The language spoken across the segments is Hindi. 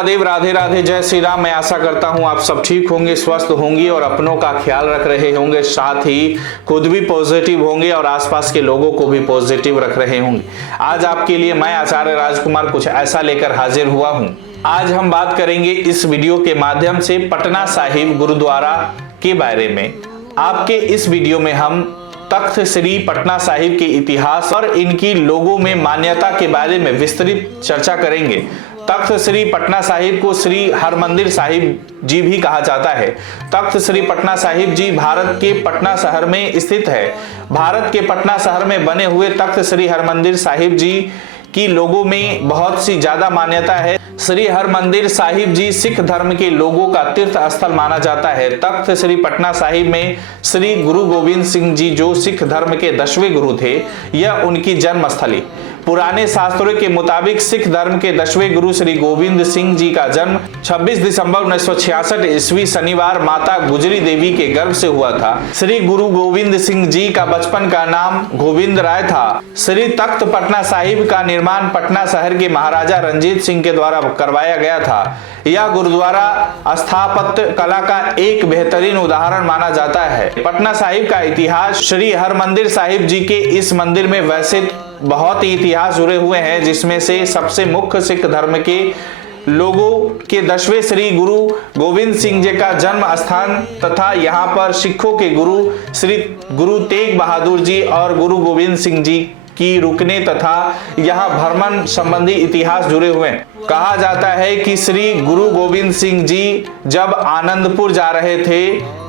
महादेव, राधे राधे, जय श्री राम। मैं आशा करता हूं आप सब ठीक होंगे, स्वस्थ होंगे और अपनों का ख्याल रख रहे होंगे, साथ ही खुद भी पॉजिटिव होंगे और आसपास के लोगों को भी पॉजिटिव रख रहे होंगे। आज आपके लिए मैं आचार्य राजकुमार कुछ ऐसा लेकर हाजिर हुआ हूं। आज हम बात करेंगे इस वीडियो के माध्यम से पटना साहिब गुरुद्वारा के बारे में। आपके इस वीडियो में हम तख्त श्री पटना साहिब के इतिहास और इनकी लोगों में मान्यता के बारे में विस्तृत चर्चा करेंगे। तख्त श्री पटना साहिब को श्री हरमंदिर साहिब जी भी कहा जाता है। तख्त श्री पटना साहिब जी भारत के पटना शहर में स्थित है। भारत के पटना शहर में बने हुए तख्त श्री हरमंदिर साहिब जी की लोगों में बहुत सी ज्यादा मान्यता है। श्री हरमंदिर साहिब जी सिख धर्म के लोगों का तीर्थ स्थल माना जाता है। तख्त श्री पटना साहिब में श्री गुरु गोविंद सिंह जी जो सिख धर्म के 10वें गुरु थे, यह उनकी जन्मस्थली। पुराने शास्त्रों के मुताबिक सिख धर्म के 10वें गुरु श्री गोविंद सिंह जी का जन्म 26 दिसंबर 1966 ईस्वी शनिवार माता गुजरी देवी के गर्भ से हुआ था। श्री गुरु गोविंद सिंह जी का बचपन का नाम गोविंद राय था। श्री तख्त पटना साहिब का निर्माण पटना शहर के महाराजा रंजीत सिंह के द्वारा करवाया गया था। यह गुरुद्वारा स्थापत्य कला का एक बेहतरीन उदाहरण माना जाता है। पटना साहिब का इतिहास। श्री हरमंदिर साहिब जी के इस मंदिर में वैसे बहुत ही इतिहास जुड़े हुए हैं, जिसमें से सबसे मुख्य सिख धर्म के लोगों के 10वें श्री गुरु गोविंद सिंह जी का जन्म स्थान तथा यहाँ पर सिखों के गुरु श्री गुरु तेग बहादुर जी और गुरु गोविंद सिंह जी की रुकने तथा यहाँ भ्रमण संबंधी इतिहास जुड़े हुए हैं। कहा जाता है कि श्री गुरु गोविंद सिंह जी जब आनंदपुर जा रहे थे,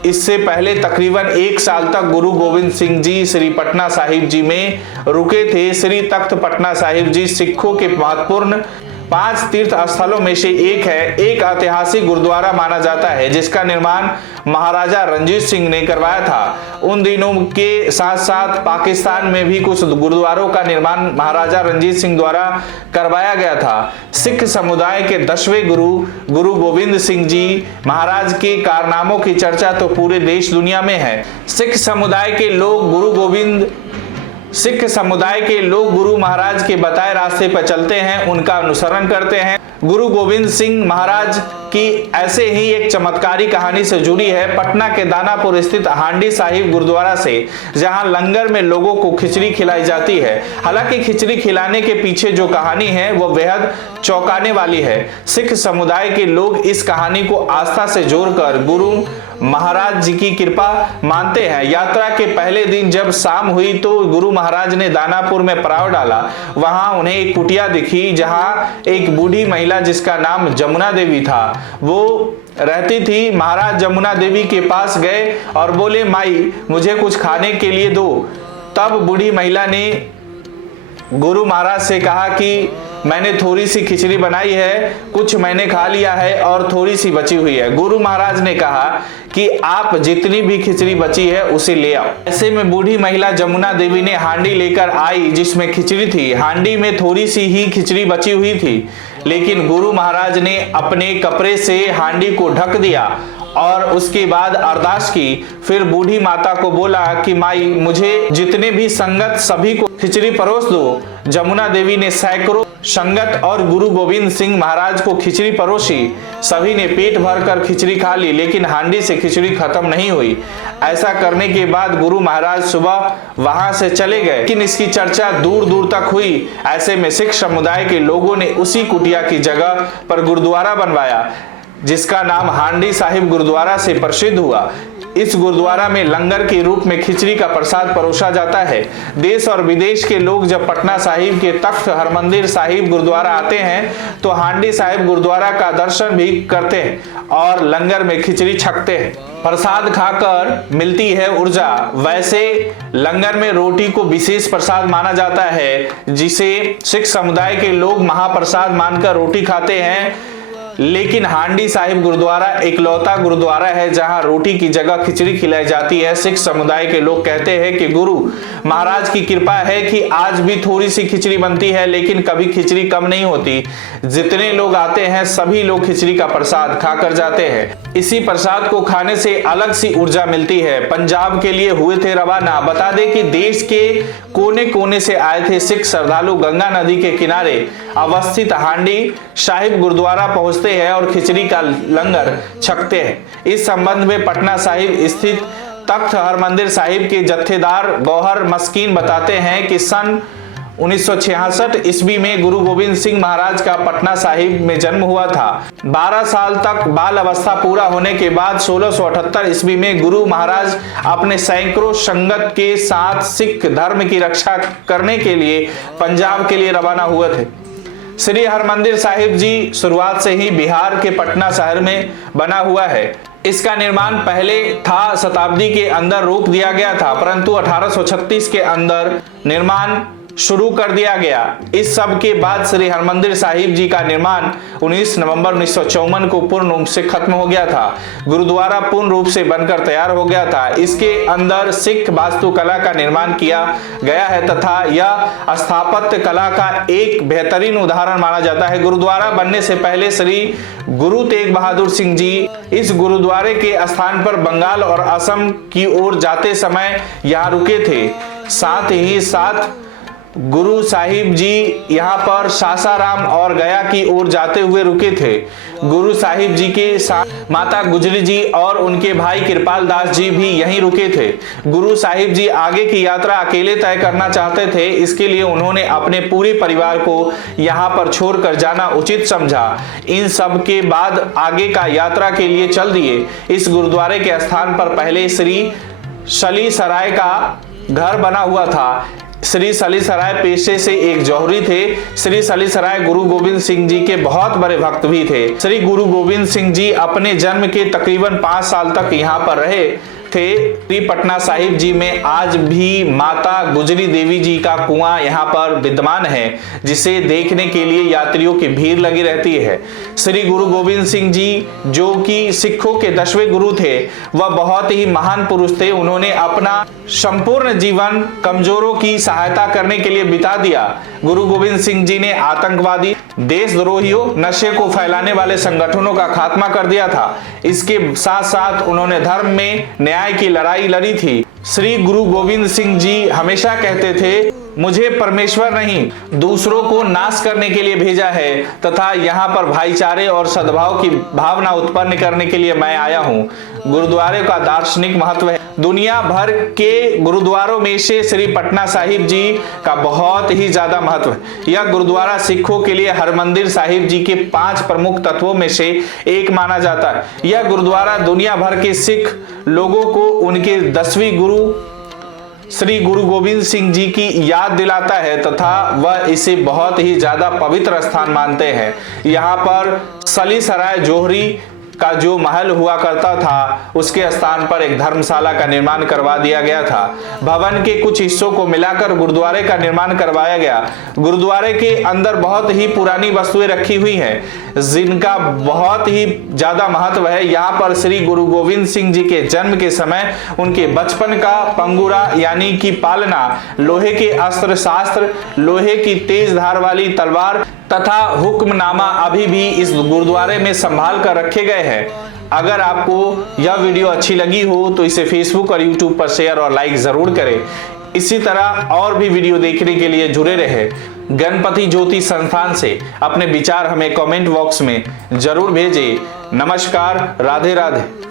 इससे पहले तकरीबन 1 साल तक गुरु गोविंद सिंह जी श्री पटना साहिब जी में रुके थे। श्री तख्त पटना साहिब जी सिखों के महत्वपूर्ण 5 तीर्थ स्थलों में से एक है। एक ऐतिहासिक गुरुद्वारा माना जाता है जिसका निर्माण महाराजा रंजीत सिंह ने करवाया था। उन दिनों के साथ साथ पाकिस्तान में भी कुछ गुरुद्वारों का निर्माण महाराजा रंजीत सिंह द्वारा करवाया गया था। सिख समुदाय के 10वें गुरु गुरु गोविंद सिंह जी महाराज के कारनामों की चर्चा तो पूरे देश दुनिया में है। सिख समुदाय के लोग गुरु महाराज के बताए रास्ते पर चलते हैं, उनका अनुसरण करते हैं। गुरु गोविंद सिंह महाराज की ऐसे ही एक चमत्कारी कहानी से जुड़ी है पटना के दानापुर स्थित हांडी साहिब गुरुद्वारा से, जहां लंगर में लोगों को खिचड़ी खिलाई जाती है। हालांकि खिचड़ी खिलाने के पीछे जो कहानी है वो बेहद चौंकाने वाली है। सिख समुदाय के लोग इस कहानी को आस्था से जोड़कर गुरु महाराज जी की कृपा मानते हैं। यात्रा के पहले दिन जब शाम हुई तो गुरु महाराज ने दानापुर में पड़ाव डाला। वहां उन्हें एक कुटिया दिखी जहां एक बूढ़ी महिला जिसका नाम जमुना देवी था वो रहती थी। महाराज जमुना देवी के पास गए और बोले, माई मुझे कुछ खाने के लिए दो। तब बूढ़ी महिला ने गुरु महाराज से कहा कि मैंने थोड़ी सी खिचड़ी बनाई है, कुछ मैंने खा लिया है और थोड़ी सी बची हुई है। गुरु महाराज ने कहा कि आप जितनी भी खिचड़ी बची है उसे ले आओ। ऐसे में बूढ़ी महिला जमुना देवी ने हांडी लेकर आई जिसमें खिचड़ी थी। हांडी में थोड़ी सी ही खिचड़ी बची हुई थी, लेकिन गुरु महाराज ने अपने कपड़े से हांडी को ढक दिया और उसके बाद अरदास की। फिर बूढ़ी माता को बोला कि माई मुझे जितने भी संगत सभी को खिचड़ी परोस दो। जमुना देवी ने सैकड़ों संगत और गुरु गोविंद सिंह महाराज को खिचड़ी परोसी। सभी ने पेट भर कर खिचड़ी खा ली, लेकिन हांडी से खिचड़ी खत्म नहीं हुई। ऐसा करने के बाद गुरु महाराज सुबह वहां से चले गए, लेकिन इसकी चर्चा दूर दूर तक हुई। ऐसे में सिख समुदाय के लोगों ने उसी कुटिया की जगह पर गुरुद्वारा बनवाया जिसका नाम हांडी साहिब गुरुद्वारा से प्रसिद्ध हुआ। इस गुरुद्वारा में लंगर के रूप में खिचड़ी का प्रसाद परोसा जाता है। देश और विदेश के लोग जब पटना साहिब के तख्त हरमंदिर साहिब गुरुद्वारा आते हैं तो हांडी साहिब गुरुद्वारा का दर्शन भी करते हैं और लंगर में खिचड़ी छकते हैं। प्रसाद खाकर मिलती है ऊर्जा। वैसे लंगर में रोटी को विशेष प्रसाद माना जाता है, जिसे सिख समुदाय के लोग महाप्रसाद मानकर रोटी खाते हैं। लेकिन हांडी साहिब गुरुद्वारा इकलौता गुरुद्वारा है जहां रोटी की जगह खिचड़ी खिलाई जाती है। सिख समुदाय के लोग कहते हैं कि गुरु महाराज की कृपा है कि आज भी थोड़ी सी खिचड़ी बनती है, लेकिन कभी खिचड़ी कम नहीं होती। जितने लोग आते हैं सभी लोग खिचड़ी का प्रसाद खाकर जाते हैं। इसी प्रसाद को खाने से अलग सी ऊर्जा मिलती है। पंजाब के लिए हुए थे रवाना। बता दें कि देश के कोने कोने से आए थे सिख श्रद्धालु गंगा नदी के किनारे अवस्थित हांडी साहिब गुरुद्वारा पहुंचते हैं और खिचड़ी का लंगर छकते हैं। इस संबंध में पटना साहिब स्थित तख्त हरमंदिर साहिब के जत्थेदार गौहर मस्कीन बताते हैं कि सन 1966 ईस्वी में गुरु गोविंद सिंह महाराज का पटना साहिब में जन्म हुआ था। 12 साल तक बाल अवस्था पूरा होने के बाद 1678 ईस्वी में गुरु महाराज अपने सैकड़ों संगत के साथ सिख धर्म की रक्षा करने के लिए पंजाब के लिए रवाना हुए थे। श्री हरमंदिर साहिब जी शुरुआत से ही बिहार के पटना शहर में बना हुआ है। इसका निर्माण पहले था शताब्दी के अंदर रोक दिया गया था, परंतु 1836 के अंदर निर्माण शुरू कर दिया गया। इस सब के बाद श्री हरमंदिर साहिब जी का निर्माण 19 नवंबर 1954 को पूर्ण रूप से खत्म हो गया था। गुरुद्वारा पूर्ण रूप से बनकर तैयार हो गया था। इसके अंदर सिख वास्तुकला का निर्माण किया गया है तथा यह स्थापत्य कला का एक बेहतरीन उदाहरण माना जाता है। गुरुद्वारा बनने से पहले श्री गुरु तेग बहादुर सिंह जी इस गुरुद्वारे के स्थान पर बंगाल और असम की ओर जाते समय यहाँ रुके थे। साथ ही साथ गुरु साहिब जी यहाँ पर सासाराम और गया की ओर जाते हुए रुके थे। गुरु साहिब जी के साथ माता गुजरी जी और उनके भाई कृपाल दास जी भी यहीं रुके थे। गुरु साहिब जी आगे की यात्रा अकेले तय करना चाहते थे, इसके लिए उन्होंने अपने पूरे परिवार को यहाँ पर छोड़कर जाना उचित समझा। इन सब के बाद आगे का यात्रा के लिए चल दिए। इस गुरुद्वारे के स्थान पर पहले श्री सली सराय का घर बना हुआ था। श्री सली सराय पेशे से एक जौहरी थे। श्री सली सराय गुरु गोविंद सिंह जी के बहुत बड़े भक्त भी थे। श्री गुरु गोविंद सिंह जी अपने जन्म के तकरीबन 5 साल तक यहाँ पर रहे थे। श्री पटना साहिब जी में आज भी माता गुजरी देवी जी का कुआं यहाँ पर विद्यमान है, जिसे देखने के लिए यात्रियों की भीड़ लगी रहती है। श्री गुरु गोविंद सिंह जी जो कि सिखों के 10वें गुरु थे, वह बहुत ही महान पुरुष थे। उन्होंने अपना संपूर्ण जीवन कमजोरों की सहायता करने के लिए बिता दिया। गुरु गोविंद सिंह जी ने आतंकवादी, देशद्रोहियों, नशे को फैलाने वाले संगठनों का खात्मा कर दिया था। इसके साथ साथ उन्होंने धर्म में न्याय की लड़ाई लड़ी थी। श्री गुरु गोविंद सिंह जी हमेशा कहते थे, मुझे परमेश्वर नहीं दूसरों को नाश करने के लिए भेजा है तथा यहाँ पर भाईचारे और सद्भाव की भावना उत्पन्न करने के लिए मैं आया हूँ। गुरुद्वारे का दार्शनिक महत्व है। दुनिया भर के गुरुद्वारों में से श्री पटना साहिब जी का बहुत ही ज्यादा महत्व है। यह गुरुद्वारा सिखों के लिए हरमंदिर साहिब जी के 5 प्रमुख तत्वों में से एक माना जाता है। यह गुरुद्वारा दुनिया भर के सिख लोगों को उनके 10वें गुरु श्री गुरु गोविंद सिंह जी की याद दिलाता है तथा वह इसे बहुत ही ज्यादा पवित्र स्थान मानते हैं। यहाँ पर सली सराय जौहरी का जो महल हुआ करता था, उसके स्थान पर एक धर्मशाला का निर्माण करवा दिया गया था। भवन के कुछ हिस्सों को मिलाकर गुरुद्वारे का निर्माण करवाया गया। गुरुद्वारे के अंदर बहुत ही पुरानी वस्तुएं रखी हुई हैं, जिनका बहुत ही ज्यादा महत्व है। यहाँ पर श्री गुरु गोविंद सिंह जी के जन्म के समय उनके बचपन का पंगुरा यानी कि पालना, लोहे के अस्त्र शास्त्र, लोहे की तेज धार वाली तलवार तथा हुक्मनामा अभी भी इस गुरुद्वारे में संभाल कर रखे गए हैं। अगर आपको यह वीडियो अच्छी लगी हो तो इसे फेसबुक और यूट्यूब पर शेयर और लाइक जरूर करें। इसी तरह और भी वीडियो देखने के लिए जुड़े रहे। गणपति ज्योति संस्थान से अपने विचार हमें कमेंट बॉक्स में जरूर भेजें। नमस्कार, राधे राधे।